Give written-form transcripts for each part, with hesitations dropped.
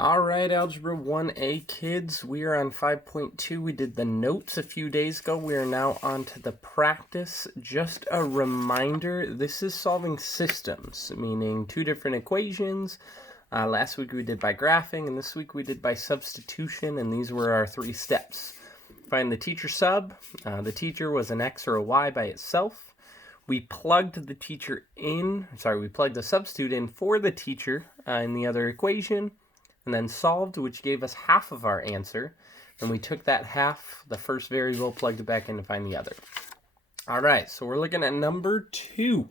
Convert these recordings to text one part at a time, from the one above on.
All right, Algebra 1A kids, we are on 5.2. We did the notes a few days ago. We are now on to the practice. Just a reminder, this is solving systems, meaning two different equations. Last week we did by graphing, and this week we did by substitution, and these were our three steps. Find the teacher sub. The teacher was an x or a y by itself. We plugged the substitute in for the teacher in the other equation, and then solved, which gave us half of our answer. And we took that half, the first variable, plugged it back in to find the other. All right, so we're looking at number 2.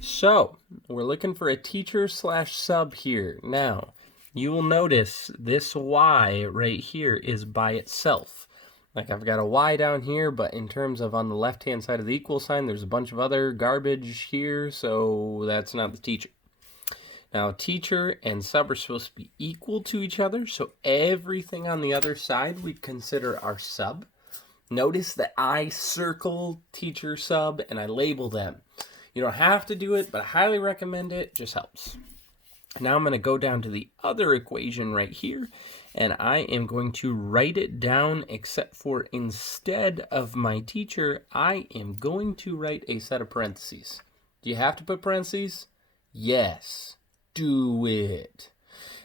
So we're looking for a teacher slash sub here. Now, you will notice this y right here is by itself. Like I've got a y down here, but in terms of on the left-hand side of the equal sign, there's a bunch of other garbage here, so that's not the teacher. Now, teacher and sub are supposed to be equal to each other, so everything on the other side we'd consider our sub. Notice that I circle teacher sub and I label them. You don't have to do it, but I highly recommend it. Just helps. Now I'm going to go down to the other equation right here, and I am going to write it down, except for instead of my teacher, I am going to write a set of parentheses. Do you have to put parentheses? Yes. Do it.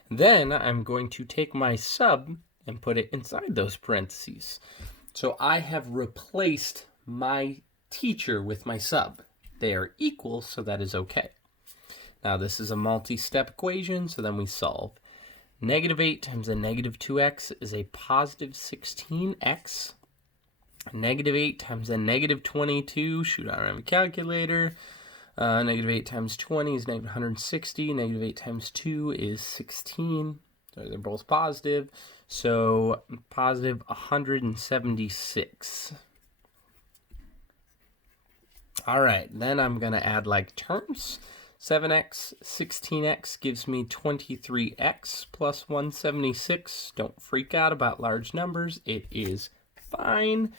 Then I'm going to take my sub and put it inside those parentheses. So I have replaced my teacher with my sub. They are equal, so that is okay. Now this is a multi-step equation, so then we solve. Negative 8 times a negative 2x is a positive 16x. Negative 8 times a negative 22, shoot out on a calculator. Negative 8 times 20 is negative 160. Negative 8 times 2 is 16. So they're both positive. So positive 176. All right, then I'm going to add like terms. 7x, 16x gives me 23x plus 176. Don't freak out about large numbers. It is fine.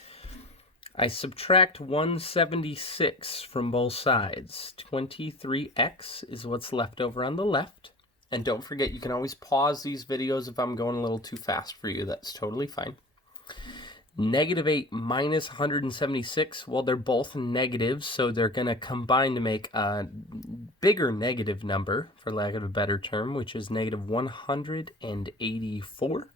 I subtract 176 from both sides. 23x is what's left over on the left. And don't forget, you can always pause these videos if I'm going a little too fast for you. That's totally fine. Negative 8 minus 176, well, they're both negatives, so they're going to combine to make a bigger negative number, for lack of a better term, which is negative 184.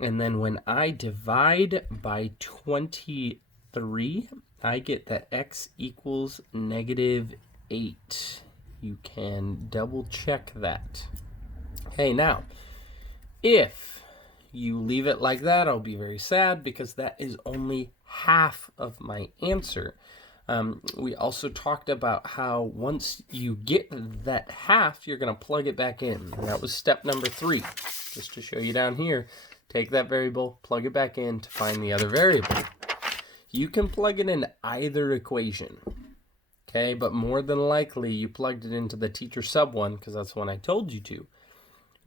And then when I divide by 23, I get that x equals negative 8. You can double check that. Okay, now, if you leave it like that, I'll be very sad, because that is only half of my answer. We also talked about how once you get that half, you're going to plug it back in. And that was step number 3. Just to show you down here, take that variable, plug it back in to find the other variable. You can plug it in either equation, okay? But more than likely, you plugged it into the teacher sub one, because that's the one I told you to.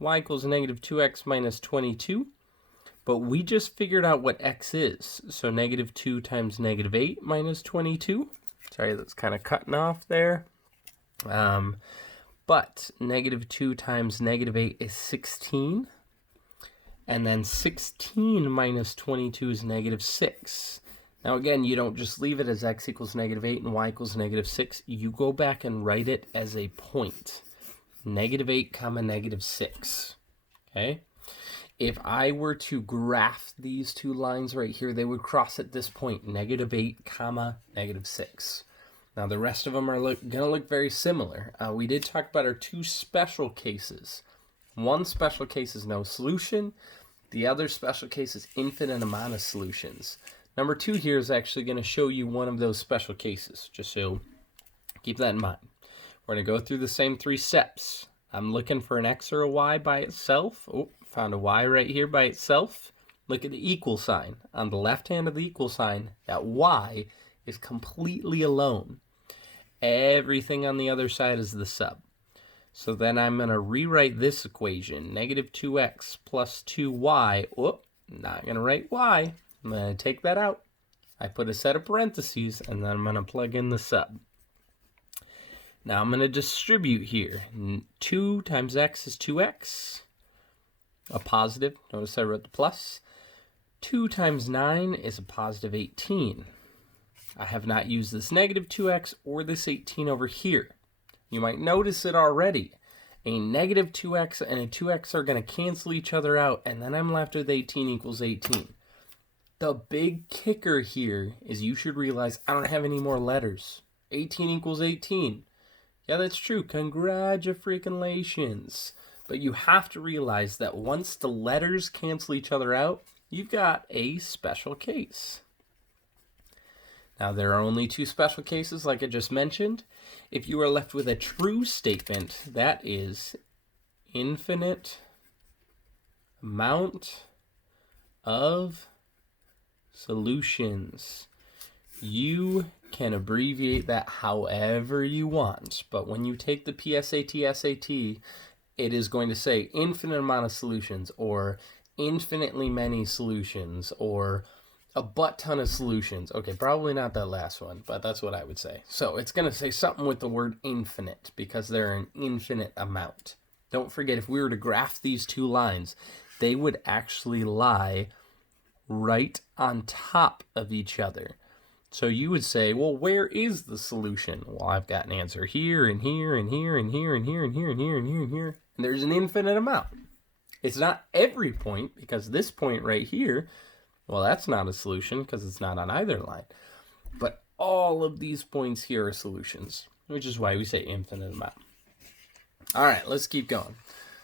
Y equals negative 2x minus 22. But we just figured out what x is. So negative 2 times negative 8 minus 22. Sorry, that's kind of cutting off there. But negative 2 times negative 8 is 16. And then 16 minus 22 is negative 6. Now again, you don't just leave it as x equals negative 8 and y equals negative 6. You go back and write it as a point. Negative 8 comma negative 6. Okay? If I were to graph these two lines right here, they would cross at this point, negative 8 comma negative 6. Now the rest of them are going to look very similar. We did talk about our two special cases. One special case is no solution. The other special case is infinite amount of solutions. Number 2 here is actually going to show you one of those special cases, just so keep that in mind. We're going to go through the same 3 steps. I'm looking for an x or a y by itself. Oh, found a y right here by itself. Look at the equal sign. On the left hand of the equal sign, that y is completely alone. Everything on the other side is the sub. So then I'm going to rewrite this equation. Negative 2x plus 2y. Oh, not going to write y. I'm going to take that out. I put a set of parentheses, and then I'm going to plug in the sub. Now I'm going to distribute here. 2 times x is 2x. a positive. Notice I wrote the plus. 2 times 9 is a positive 18. I have not used this negative 2x or this 18 over here. You might notice it already. A negative 2x and a 2x are going to cancel each other out, and then I'm left with 18 equals 18. The big kicker here is you should realize I don't have any more letters. 18 equals 18. Yeah, that's true. Congratulations. But you have to realize that once the letters cancel each other out, you've got a special case. Now, there are only 2 special cases, like I just mentioned. If you are left with a true statement, that is infinite amount of solutions. You can abbreviate that however you want, but when you take the PSAT, SAT, it is going to say infinite amount of solutions, or infinitely many solutions, or a butt ton of solutions. Okay, probably not that last one, but that's what I would say. So it's going to say something with the word infinite, because they're an infinite amount. Don't forget, if we were to graph these 2 lines, they would actually lie right on top of each other. So you would say, well, where is the solution? Well, I've got an answer here, and here, and here, and here, and here, and here, and here, and here, and here. And there's an infinite amount. It's not every point, because this point right here, well, that's not a solution because it's not on either line. But all of these points here are solutions, which is why we say infinite amount. All right, let's keep going.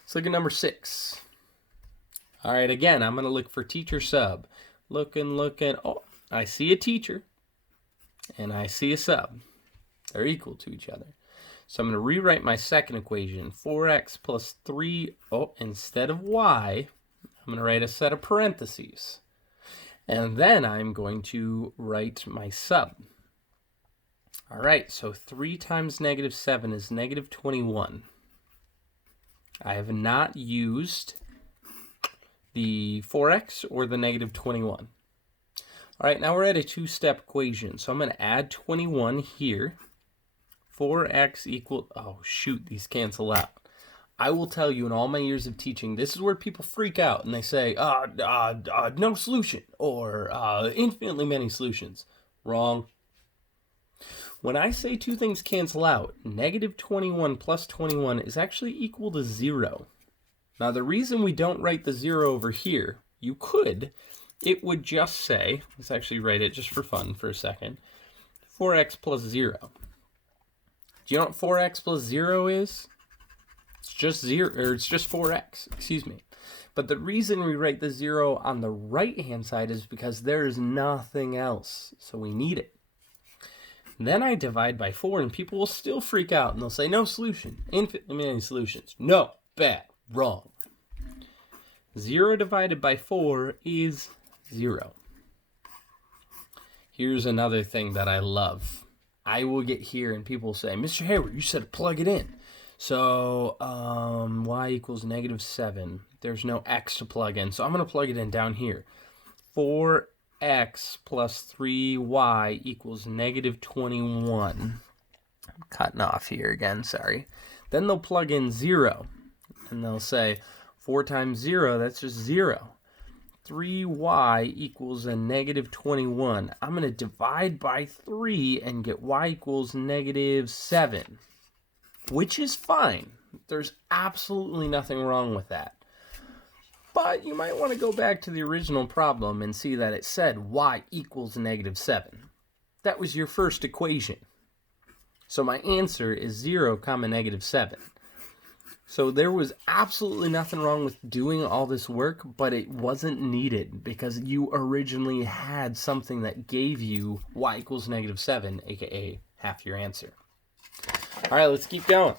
Let's look at number 6. All right, again, I'm going to look for teacher sub. Looking. Oh, I see a teacher and I see a sub. They're equal to each other. So I'm going to rewrite my second equation. 4x plus 3, instead of y, I'm going to write a set of parentheses. And then I'm going to write my sub. All right, so 3 times negative 7 is negative 21. I have not used the 4x or the negative 21. All right, now we're at a 2-step equation. So I'm going to add 21 here. 4x equal, oh shoot, these cancel out. I will tell you, in all my years of teaching, this is where people freak out and they say, no solution, or infinitely many solutions. Wrong. When I say 2 things cancel out, negative 21 plus 21 is actually equal to 0. Now, the reason we don't write the 0 over here, you could, it would just say, let's actually write it just for fun for a second, 4x plus 0. Do you know what 4x plus 0 is? It's just 0, or it's just 4x, excuse me. But the reason we write the 0 on the right-hand side is because there's nothing else, so we need it. Then I divide by 4, and people will still freak out, and they'll say, no solution, infinitely many solutions. No, bad, wrong. 0 divided by 4 is 0. Here's another thing that I love. I will get here, and people will say, Mr. Hayward, you said plug it in. So, y equals negative 7. There's no x to plug in, so I'm going to plug it in down here. 4x plus 3y equals negative 21. I'm cutting off here again, sorry. Then they'll plug in 0, and they'll say 4 times 0, that's just 0. 3y equals a negative 21. I'm going to divide by 3 and get y equals negative 7. Which is fine. There's absolutely nothing wrong with that. But you might want to go back to the original problem and see that it said y equals negative 7. That was your first equation. So my answer is 0 comma negative 7. So there was absolutely nothing wrong with doing all this work, but it wasn't needed because you originally had something that gave you y equals negative 7, aka half your answer. All right, let's keep going.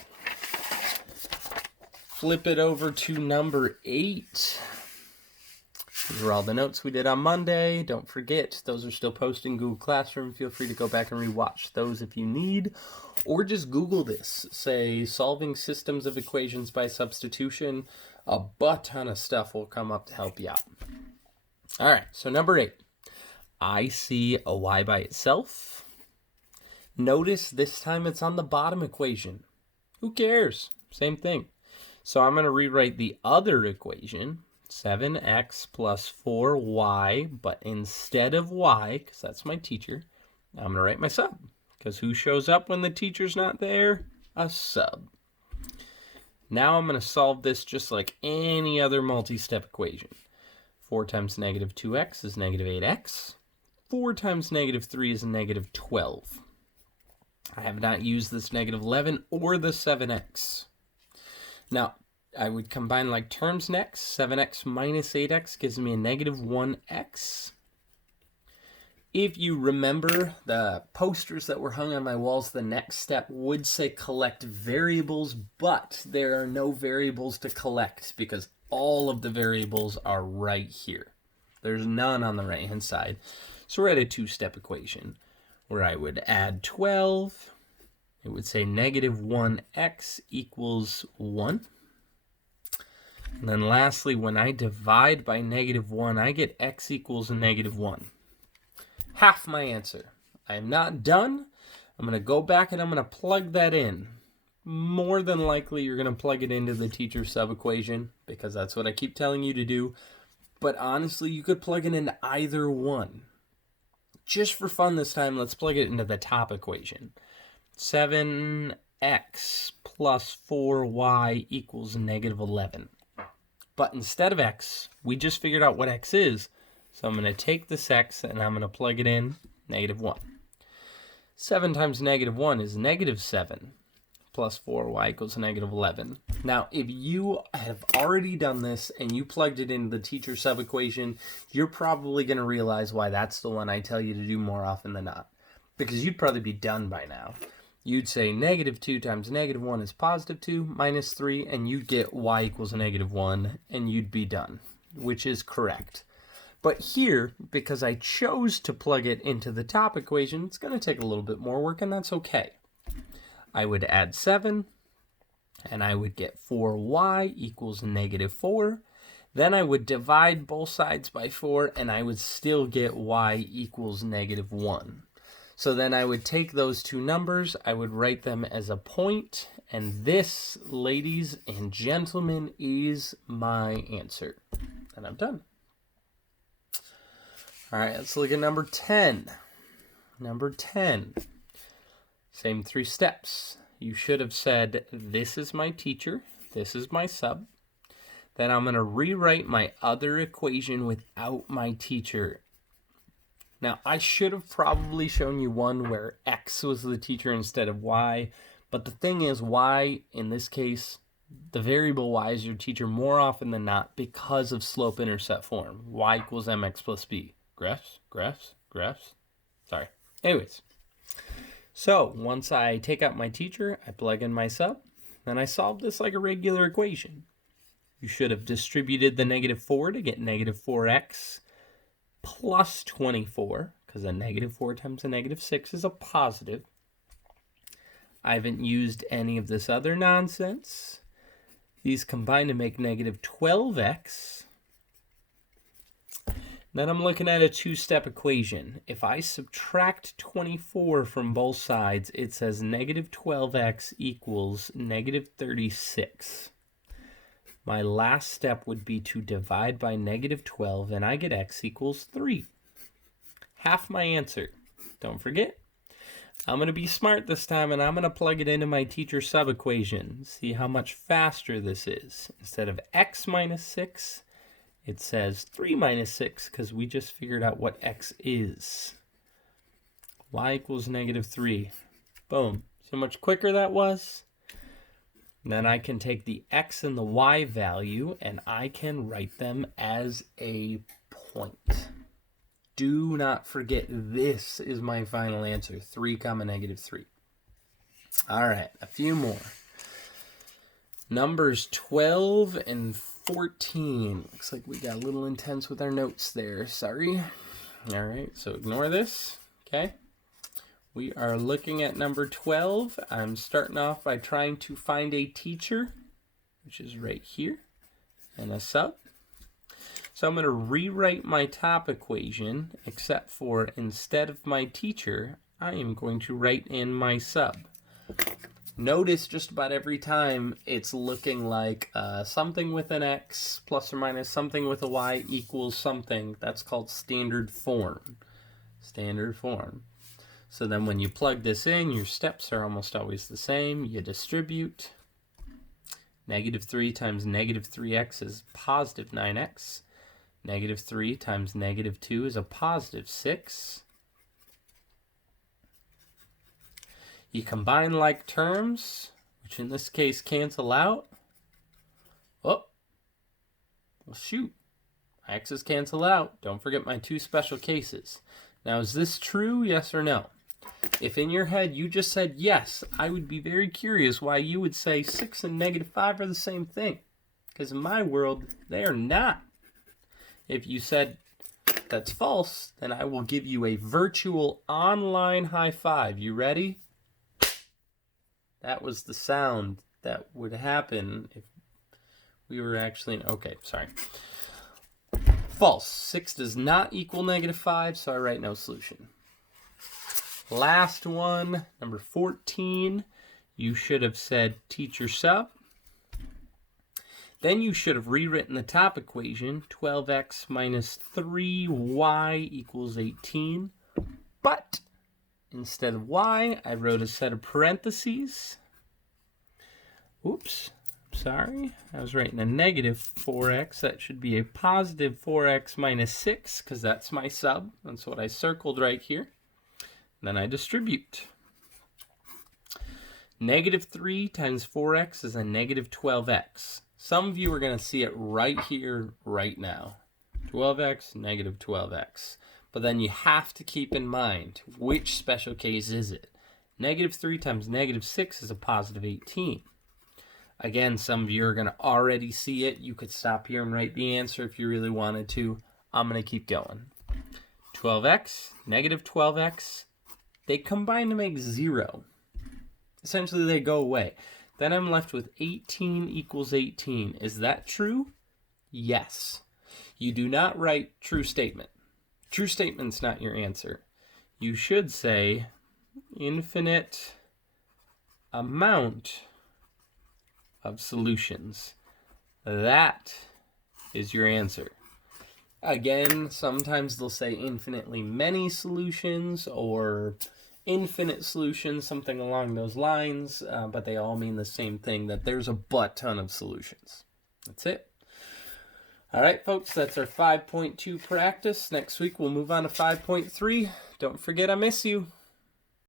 Flip it over to number 8. These are all the notes we did on Monday. Don't forget, those are still posted in Google Classroom. Feel free to go back and rewatch those if you need. Or just Google this. Say, solving systems of equations by substitution. A butt ton of stuff will come up to help you out. All right, so number 8. I see a y by itself. Notice this time it's on the bottom equation. Who cares? Same thing. So I'm going to rewrite the other equation. 7x plus 4y, but instead of y, because that's my teacher, I'm going to write my sub. Because who shows up when the teacher's not there? A sub. Now I'm going to solve this just like any other multi-step equation. 4 times negative 2x is negative 8x. 4 times negative 3 is negative 12. I have not used this negative 11 or the 7x. Now, I would combine like terms next. 7x minus 8x gives me a negative 1x. If you remember the posters that were hung on my walls, the next step would say collect variables, but there are no variables to collect because all of the variables are right here. There's none on the right-hand side. So we're at a two-step equation where I would add 12. It would say negative 1x equals 1. And then lastly, when I divide by negative 1, I get x equals negative 1. Half my answer. I am not done. I'm going to go back and I'm going to plug that in. More than likely, you're going to plug it into the teacher sub equation because that's what I keep telling you to do. But honestly, you could plug it into either one. Just for fun this time, let's plug it into the top equation. 7x plus 4y equals negative 11. But instead of x, we just figured out what x is. So I'm going to take this x and I'm going to plug it in, negative 1. 7 times negative 1 is negative 7 plus 4y equals negative 11. Now, if you have already done this and you plugged it into the teacher sub equation, you're probably going to realize why that's the one I tell you to do more often than not. Because you'd probably be done by now. You'd say negative 2 times negative 1 is positive 2 minus 3, and you'd get y equals negative 1, and you'd be done, which is correct. But here, because I chose to plug it into the top equation, it's going to take a little bit more work, and that's okay. I would add 7, and I would get 4y equals negative 4. Then I would divide both sides by 4, and I would still get y equals negative 1. So then I would take those two numbers, I would write them as a point, and this, ladies and gentlemen, is my answer. And I'm done. All right, let's look at number 10. Number 10. Same three steps. You should have said, this is my teacher, this is my sub. Then I'm going to rewrite my other equation without my teacher. Now, I should have probably shown you one where x was the teacher instead of y, but the thing is, y, in this case, the variable y is your teacher more often than not because of slope-intercept form. Y equals mx plus b. Graphs? Sorry. Anyways, so once I take out my teacher, I plug in my sub, then I solve this like a regular equation. You should have distributed the negative 4 to get negative 4x plus 24, because a negative 4 times a negative 6 is a positive. I haven't used any of this other nonsense. These combine to make negative 12x. Then I'm looking at a two-step equation. If I subtract 24 from both sides, it says negative 12x equals negative 36. My last step would be to divide by negative 12, and I get x equals 3. Half my answer. Don't forget, I'm going to be smart this time, and I'm going to plug it into my teacher sub-equation. See how much faster this is. Instead of x minus 6, it says 3 minus 6, because we just figured out what x is. Y equals negative 3. Boom. So much quicker that was. Then I can take the x and the y value, and I can write them as a point. Do not forget, this is my final answer, 3 comma negative 3. All right, a few more. Numbers 12 and 14. Looks like we got a little intense with our notes there. Sorry. All right, so ignore this. Okay. We are looking at number 12. I'm starting off by trying to find a teacher, which is right here, and a sub. So I'm going to rewrite my top equation, except for instead of my teacher, I am going to write in my sub. Notice just about every time it's looking like something with an x plus or minus something with a y equals something. That's called standard form. Standard form. So then when you plug this in, your steps are almost always the same. You distribute. Negative 3 times negative 3x is positive 9x. Negative 3 times negative 2 is a positive 6. You combine like terms, which in this case cancel out. Oh, well shoot. X's cancel out. Don't forget my two special cases. Now is this true, yes or no? If in your head you just said yes, I would be very curious why you would say 6 and negative 5 are the same thing. Because in my world, they are not. If you said that's false, then I will give you a virtual online high five. You ready? That was the sound that would happen if we were actually... Okay, sorry. False. 6 does not equal negative 5, so I write no solution. Last one, number 14. You should have said teacher sub. Then you should have rewritten the top equation, 12x minus 3y equals 18. But instead of y, I wrote a set of parentheses. Oops, sorry. I was writing a negative 4x. That should be a positive 4x minus 6, because that's my sub. That's what I circled right here. Then I distribute. Negative 3 times 4x is a negative 12x. Some of you are going to see it right here, right now. 12x, negative 12x. But then you have to keep in mind, which special case is it? Negative 3 times negative 6 is a positive 18. Again, some of you are going to already see it. You could stop here and write the answer if you really wanted to. I'm going to keep going. 12x, negative 12x, they combine to make 0. Essentially, they go away. Then I'm left with 18 equals 18. Is that true? Yes. You do not write true statement. True statement's not your answer. You should say infinite amount of solutions. That is your answer. Again, sometimes they'll say infinitely many solutions or infinite solutions, something along those lines, but they all mean the same thing, that there's a butt ton of solutions. That's it. All right, folks, that's our 5.2 practice. Next week, we'll move on to 5.3. Don't forget, I miss you.